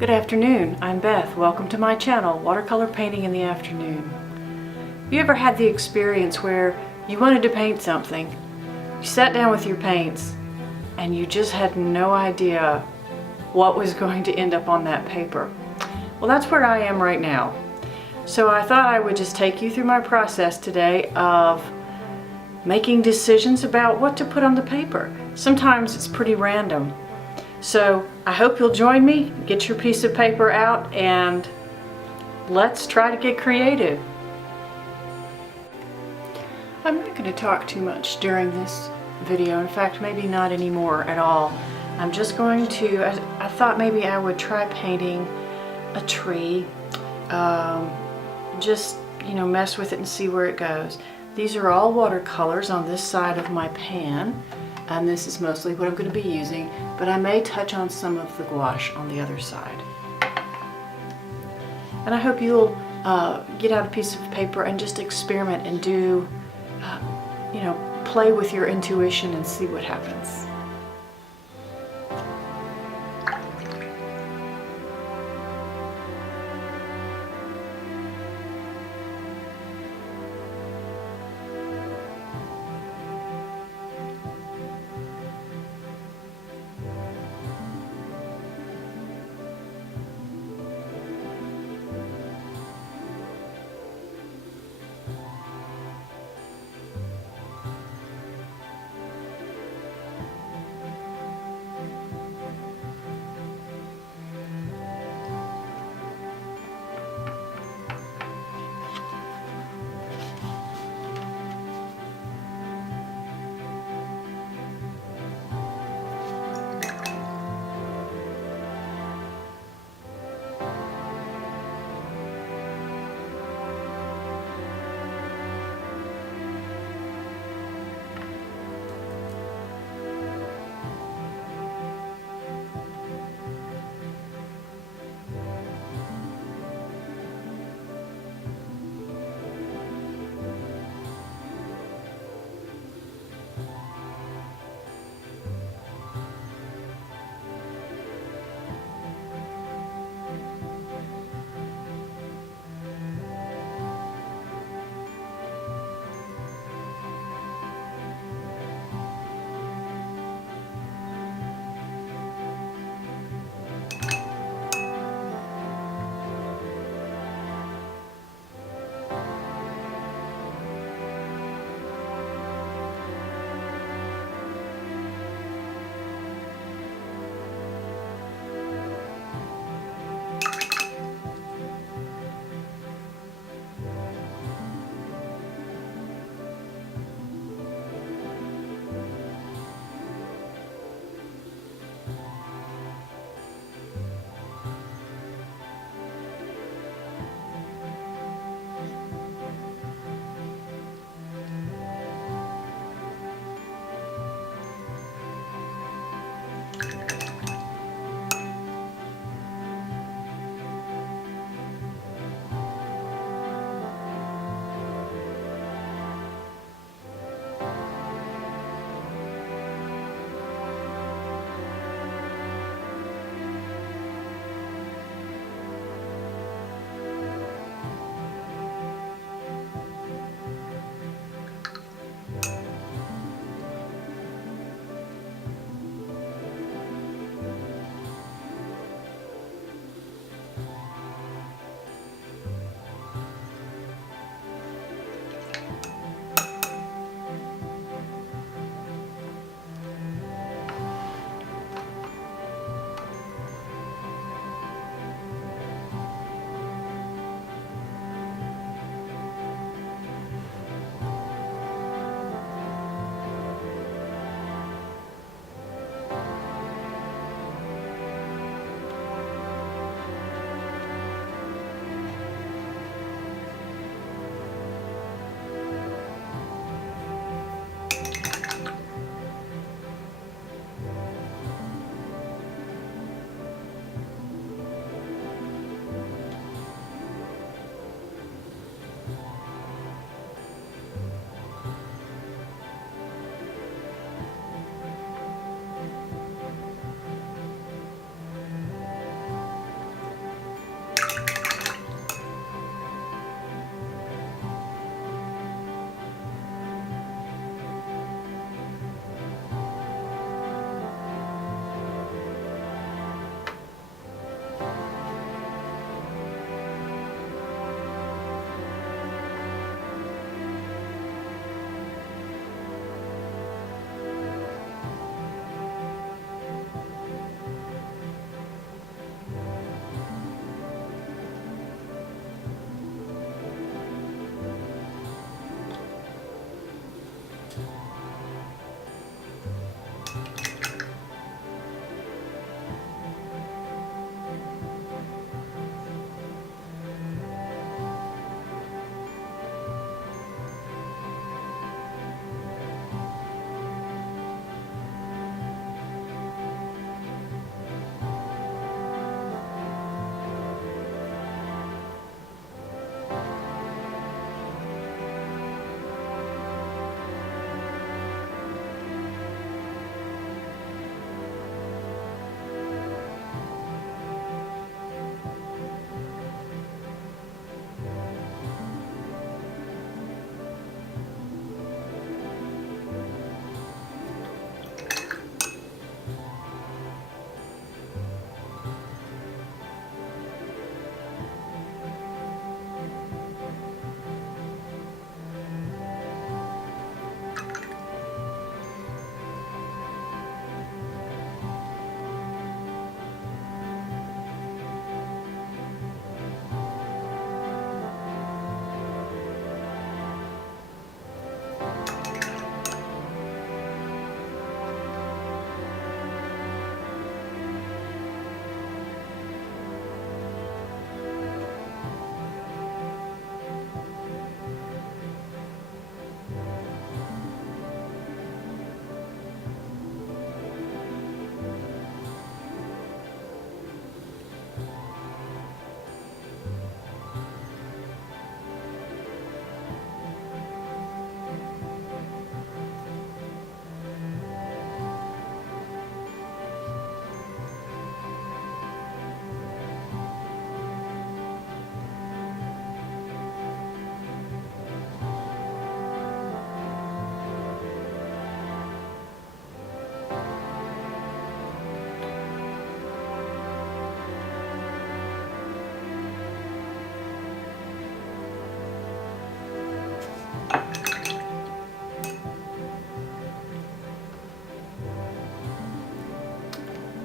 Good afternoon, I'm Beth. Welcome to my channel, Watercolor Painting in the Afternoon. Have you ever had the experience where you wanted to paint something, you sat down with your paints, and you just had no idea what was going to end up on that paper? Well, that's where I am right now. So I thought I would just take you through my process today of making decisions about what to put on the paper. Sometimes it's pretty random. So I hope you'll join me, get your piece of paper out, and let's try to get creative. I'm not going to talk too much during this video. In fact, maybe not anymore at all. I'm just going to, I thought maybe I would try painting a tree, just, mess with it and see where it goes. These are all watercolors on this side of my pan. And this is mostly what I'm going to be using, but I may touch on some of the gouache on the other side. And I hope you'll get out a piece of paper and just experiment and do, play with your intuition and see what happens.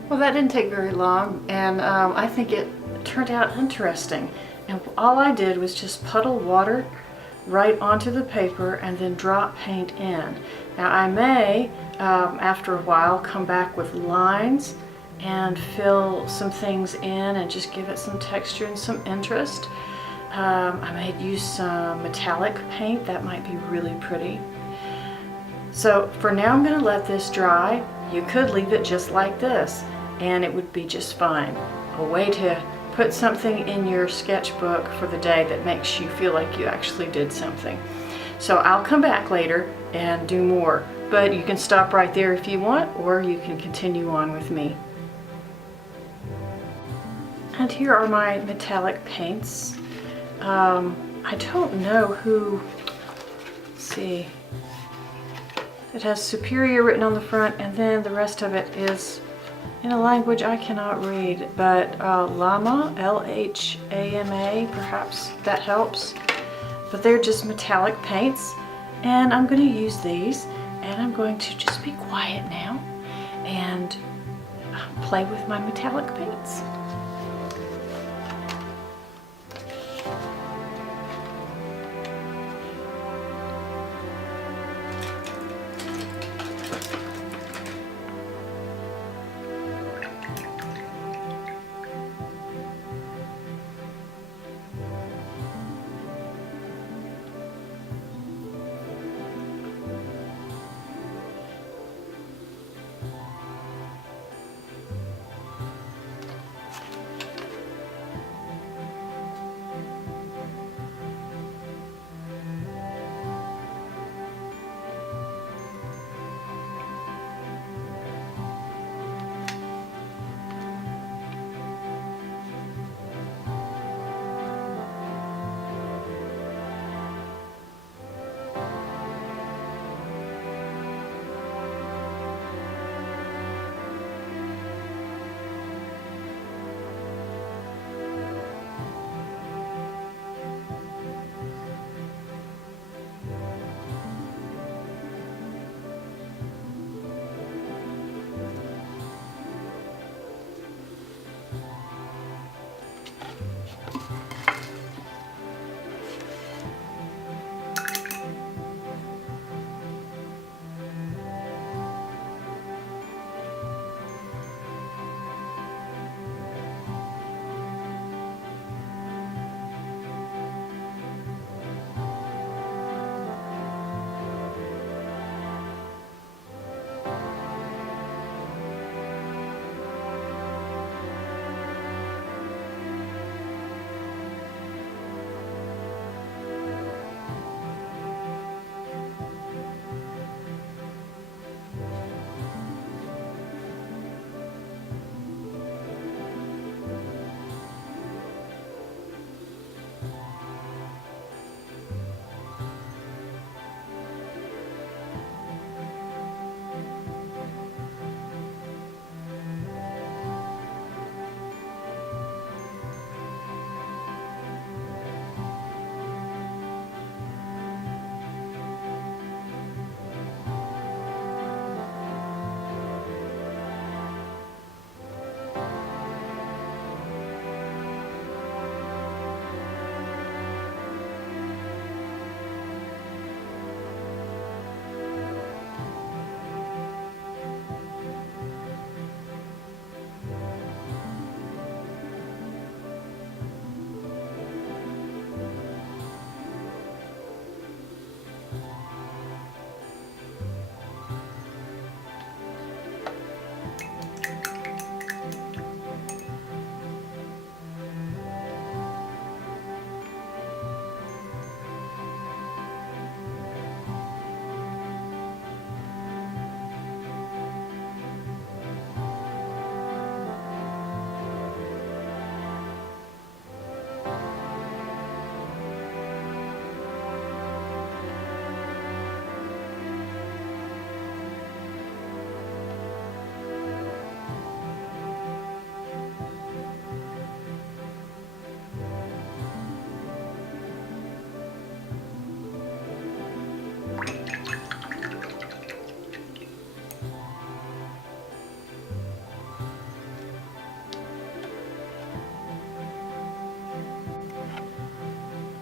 Well, that didn't take very long, and I think it turned out interesting. And all I did was just puddle water right onto the paper and then drop paint in. Now I may, after a while, come back with lines and fill some things in and just give it some texture and some interest. I may use some metallic paint. That might be really pretty. So for now I'm going to let this dry. You could leave it just like this and it would be just fine. A way to put something in your sketchbook for the day that makes you feel like you actually did something. So I'll come back later and do more, but you can stop right there if you want, or you can continue on with me. And here are my metallic paints. I don't know who, let's see, it has Superior written on the front, and then the rest of it is in a language I cannot read, but Lhama, L-H-A-M-A, perhaps that helps. But they're just metallic paints, and I'm going to use these, and I'm going to just be quiet now and play with my metallic paints.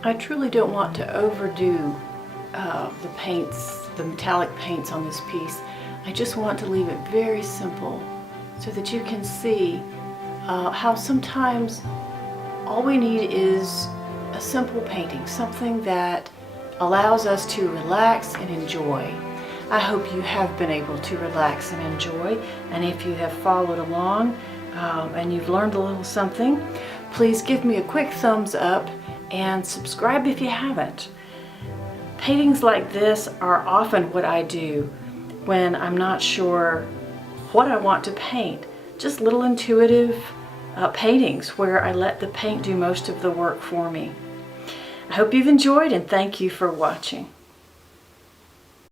I truly don't want to overdo the paints, the metallic paints on this piece. I just want to leave it very simple so that you can see how sometimes all we need is a simple painting, something that allows us to relax and enjoy. I hope you have been able to relax and enjoy, and if you have followed along and you've learned a little something, please give me a quick thumbs up and subscribe if you haven't. Paintings like this are often what I do when I'm not sure what I want to paint. Just little intuitive paintings where I let the paint do most of the work for me. I hope you've enjoyed, and thank you for watching.